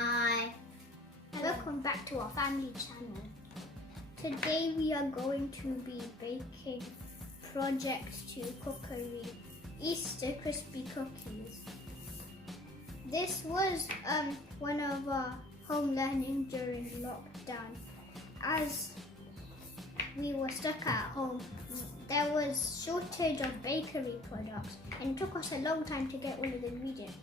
Hi. Welcome back to our family channel. Today we are going to be baking Project 2 Cookery Easter crispy cookies. This was one of our home learning during lockdown. As we were stuck at home, there was shortage of bakery products and it took us a long time to get all of the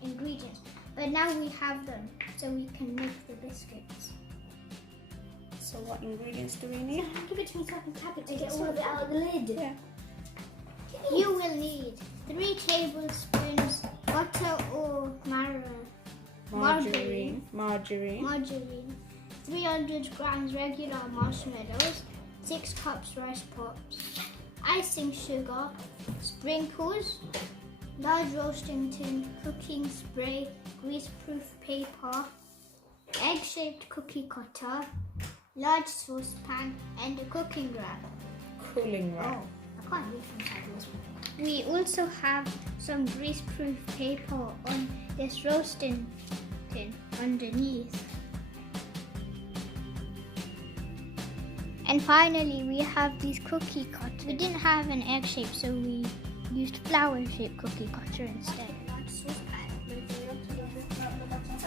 ingredients. But now we have them, so we can make the biscuits. So what ingredients do we need? Give it to me so I can tap it to Get all of it out of the lid. Yeah. You will need 3 tablespoons butter or margarine, 300 grams regular marshmallows, 6 cups rice pops, icing sugar, sprinkles, large roasting tin, cooking spray, greaseproof paper, egg-shaped cookie cutter, large saucepan, and a cooking rack. Cooling rack. Oh, I can't read from inside this one. We also have some greaseproof paper on this roasting tin underneath. And finally, we have these cookie cutters. We didn't have an egg shape, so we used flower-shaped cookie cutter instead.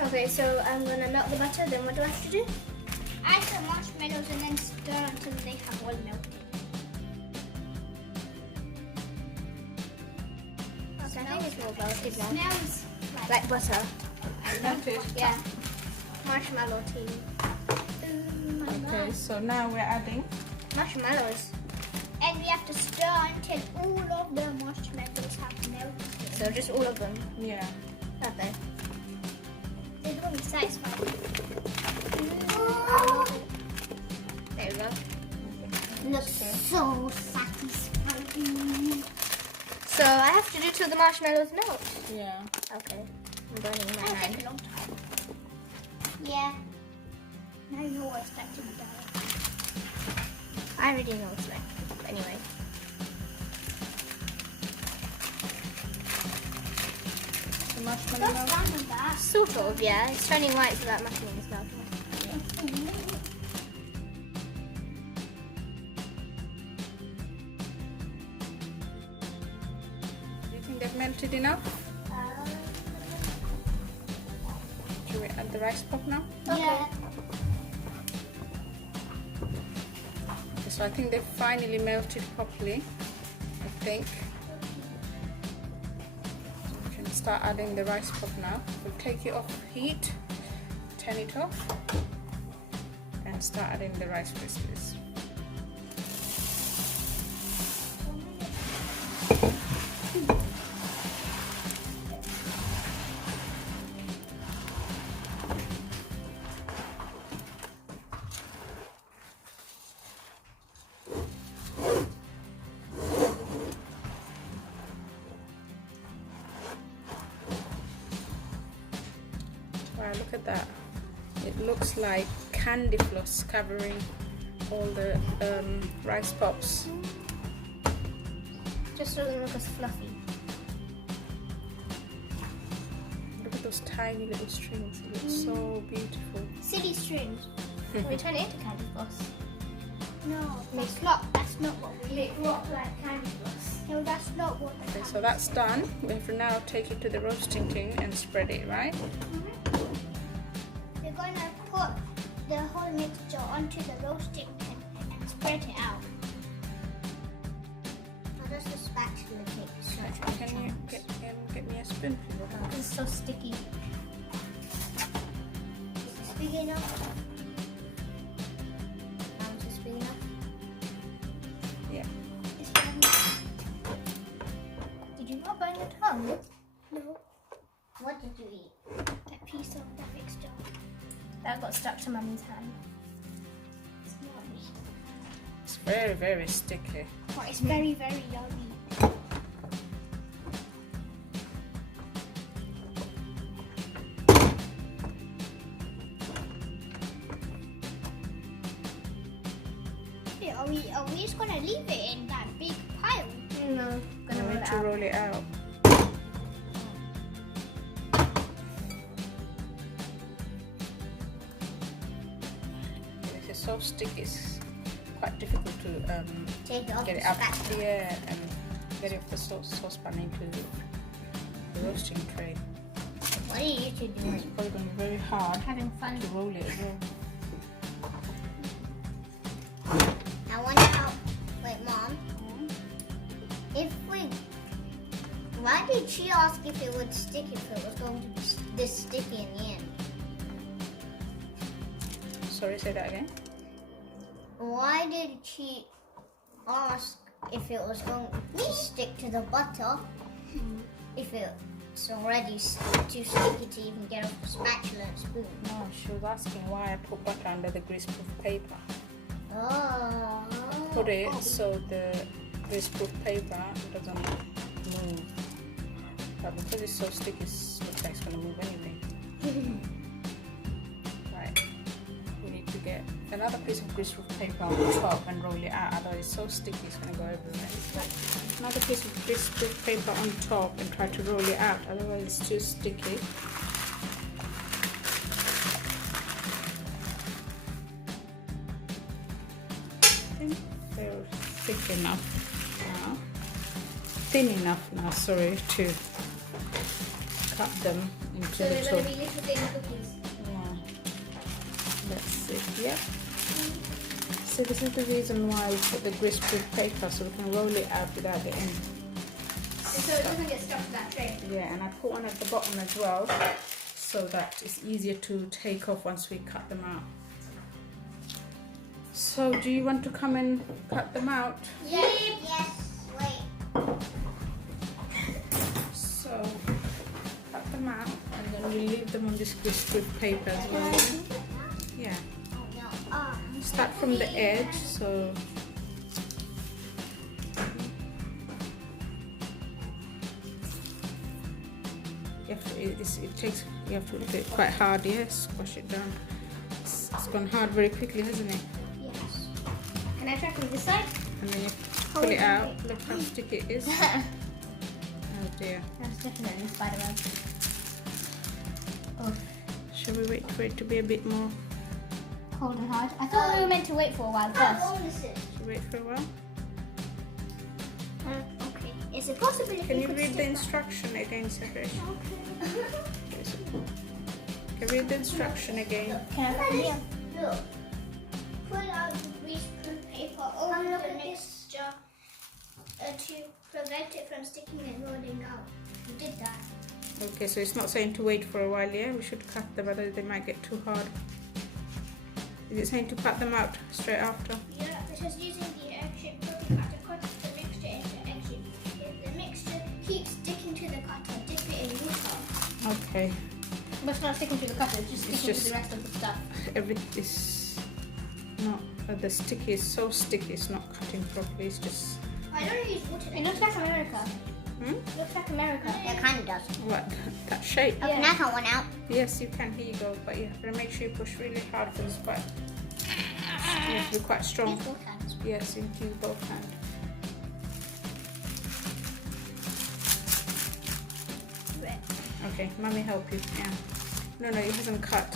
Okay, so I'm gonna melt the butter, then what do I have to do? Add the marshmallows and then stir until they have all melted. So I think it's more melted now. Smells Like butter. Melted. Yeah. Marshmallow tea. Okay, so now we're adding. Marshmallows. and we have to stir until all of the marshmallows have melted. So just all of them. Yeah. Okay. They don't be satisfied. There we go. Looks so satisfying. So I have to do till the marshmallows melt. Yeah. Okay. I'm burning my That'll hand. take a long time. Yeah. Now you're expecting to die. I already know it's like. But anyway. The marshmallow. What's wrong with that? Sort of, yeah. It's turning white so that mushroom is melting. Do you think they've melted enough? Should we add the rice pop now? Yeah. Okay, so I think they've finally melted properly. I think. So we can start adding the rice pop now. We'll take it off heat, turn it off, and start adding the rice krispies. Wow, look at that. It looks like candy floss covering all the rice pops. Just so they look as fluffy. Look at those tiny little strings. It looks so beautiful. City strings. We turn it into candy floss. No, Make that's not what we Make rock like candy floss. No, that's not what Okay, so that's done. We have to now take it to the roasting tin and spread it, right? We're going to put the whole mixture onto the roasting tin and spread it out. How does the spatula take such Can you get me a spoonful? It's so sticky. Is this big enough? Is this big enough? Yeah. This one? Did you not burn your tongue? No. What did you eat? That piece of the mixture. That got stuck to Mummy's hand. It's not me. It's very, very sticky. But it's very, very yummy. Are we just gonna leave it in that big pile? No. Gonna We roll need it to out. roll it out. so sticky. It's quite difficult to Take it off get the it up. spatula. Yeah, and get it off the saucepan into the roasting tray. What are you two It's doing? probably going to be very hard Having fun. to roll it as well. I wonder how. Wait, Mom. If we. Why did she ask if it would stick if it was going to be this sticky in the end? Sorry, say that again. Why did she ask if it was going to stick to the butter if it's already too sticky to even get off the spatula and spoon? No, she was asking why I put butter under the greaseproof paper. Oh. Put it so the greaseproof paper doesn't move. But because it's so sticky, it looks like it's going to move anyway. Right. We need to get another piece of greaseproof paper on the top and roll it out. Otherwise, it's so sticky, it's going to go everywhere. Another piece of greaseproof paper on top and try to roll it out. Otherwise, it's too sticky. I think they're thick enough now. Thin enough now, sorry, to cut them into So they're little. going to be little thin cookies. Yeah. Let's see. Yep. So this is the reason why we put the greaseproof paper, so we can roll it out without the end. So it doesn't get stuck to that tray. Yeah, and I put one at the bottom as well, so that it's easier to take off once we cut them out. So do you want to come and cut them out? Yes. Wait. So cut them out, and then we leave them on this greaseproof paper as well. Yeah. Oh no. Start from the edge, so you have to do it quite hard. Yes, squash it down. It's gone hard very quickly, hasn't it? Yes. Can I try from this side? And then you pull it out. Look how sticky it is. Oh dear. That's definitely a spider web. Oh. Shall we wait for it to be a bit more? Cold and hard. I thought we were meant to wait for a while first. Should we wait for a while? Okay. Is it possible if Can we you could read the stick instruction again, Separation? Okay. Can you read the instruction again? Can I put it here? Look. Pull out the greaseproof paper over the mixture to prevent it from sticking and rolling out. You did that. Okay, so it's not saying to wait for a while, yeah? We should cut them, otherwise they might get too hard. Is it saying to cut them out straight after? Yeah, it says using the egg-shaped cookie cutter, cut the mixture into egg-shape. If the mixture keeps sticking to the cutter, dip it in water. Okay. But it's not sticking to the cutter, it's just It's sticking just- to the rest of the stuff. Everything is not, the sticky is so sticky, it's not cutting properly, it's just, I don't use water. It looks like America. Looks like America. It kind of does. what, that shape? Oh, can I cut one out? Yes, you can, here you go, but you have to make sure you push really hard because it's quite, you have to be quite strong. Use both hands. Yes, you can use both hands. Okay, mommy help you, yeah. No, it hasn't cut.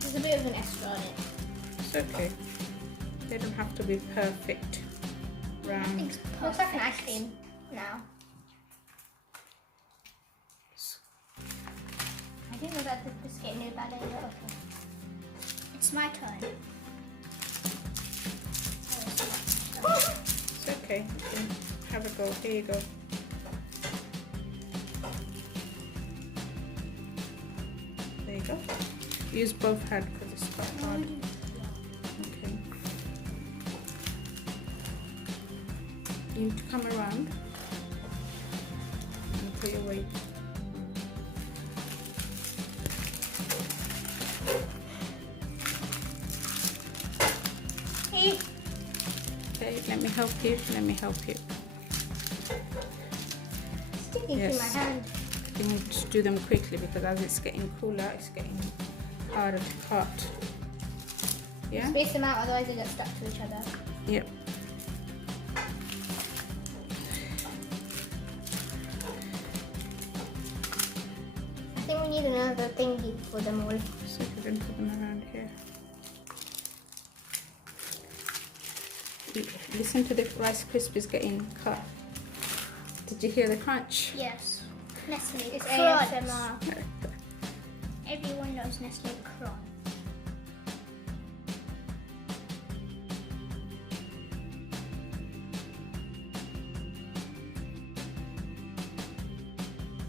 There's a bit of an extra on it. It's okay. They don't have to be perfect round. Looks like an ice cream now. I didn't know that the biscuit knew about it. Okay. It's my turn. It's okay. You can have a go. Here you go. There you go. Use both hands because it's quite hard. Okay. You need to come around and put your weight. Hey. Okay, let me help you. Let me help you. Sticking Yes. to my hand. You need to do them quickly because as it's getting cooler, it's getting harder to cut. Yeah? Space them out, otherwise they get stuck to each other. Yep. I think need another thingy for them all. See if you can put them around here. Listen to the Rice Krispies getting cut. Did you hear the crunch? Yes. Nestle. It's Crunch. ASMR. Everyone knows Nestle Crunch.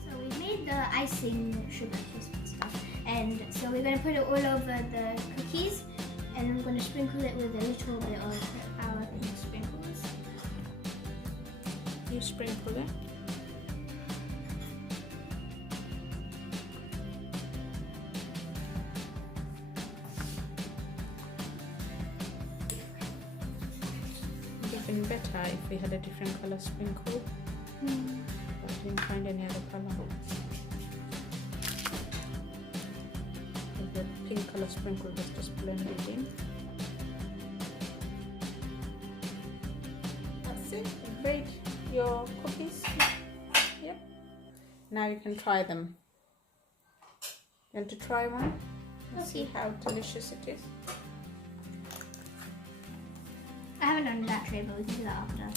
So we made the icing sugar crisp and stuff, and so we're going to put it all over the cookies, and I'm going to sprinkle it with a little bit of our sprinkles. You sprinkle it. It would have been better if we had a different color sprinkle. But I didn't find any other color. The pink color sprinkle was just blended in. That's it. Bake your cookies. Yep. Now you can try them. You want to try one? And see how delicious it is. I haven't done that tray, but we can do that after. I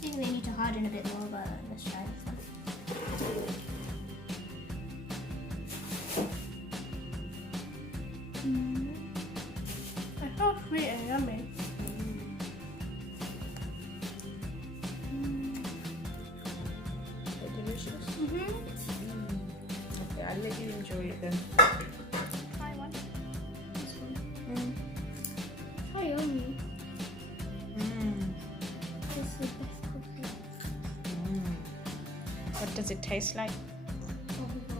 think they need to harden a bit more, but let's try this one. It's so sweet and yummy. So delicious. Okay, I'll let you enjoy it then. Try one. This one. So yummy. This is the best cookie. What does it taste like? Oh,